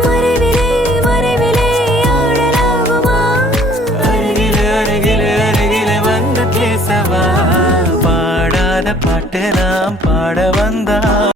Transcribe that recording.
மறைவிலே மறைவிலே ஆடலாகுமா அருகிலே அருகிலே அருகிலே வந்த கேசவா பாடாத பாட்டு நாம் பாட வந்தா